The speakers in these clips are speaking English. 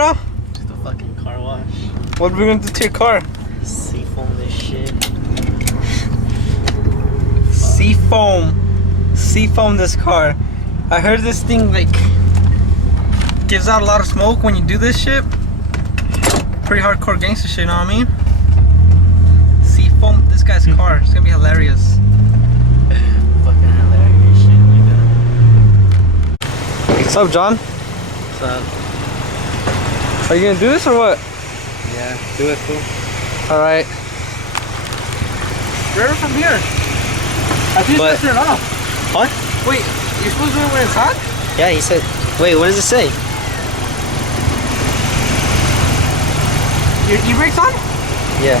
right now? To the fucking car wash. What are we gonna do to your car? Seafoam this shit. Seafoam this car. I heard this thing like gives out a lot of smoke when you do this shit. Pretty hardcore gangster shit, you know what I mean? Seafoam this guy's car. It's gonna be hilarious. Fucking hilarious shit like that. What's up, John? What's up? Are you gonna do this or what? Yeah, do it, fool. Alright. Right from here. I think you're supposed to turn it off. What? Wait, you're supposed to do it when it's hot? Yeah, he said. Wait, what does it say? Your e-brake's on? Yeah.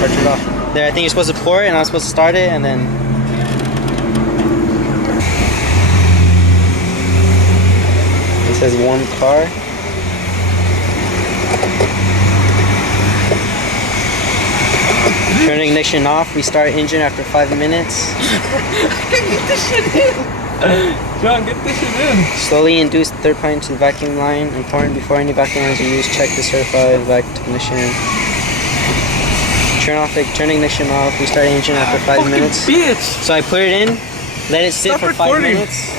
Turn it off. There, I think you're supposed to pour it, and I'm supposed to start it, and then. It says warm car. Turn ignition off. Restart engine after 5 minutes. Get this shit in. John, get this shit in. Slowly induce third pipe to the vacuum line. Important, before any vacuum lines are used, check the certified vac technician. Turn ignition off. Restart engine after 5 minutes. Bitch. So I put it in. Let it sit Stop for recording. 5 minutes.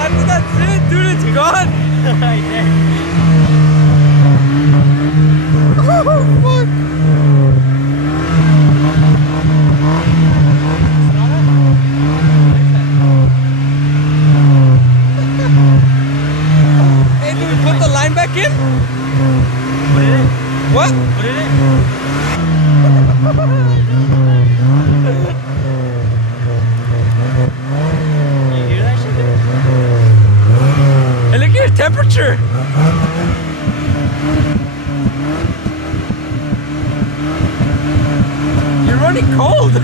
I think that's it, dude. It's gone. Right there. Oh, fuck. Hey, do we put the line back in? Put it in. What? Put it in. You hear that shit there? And look at your temperature. You're running cold.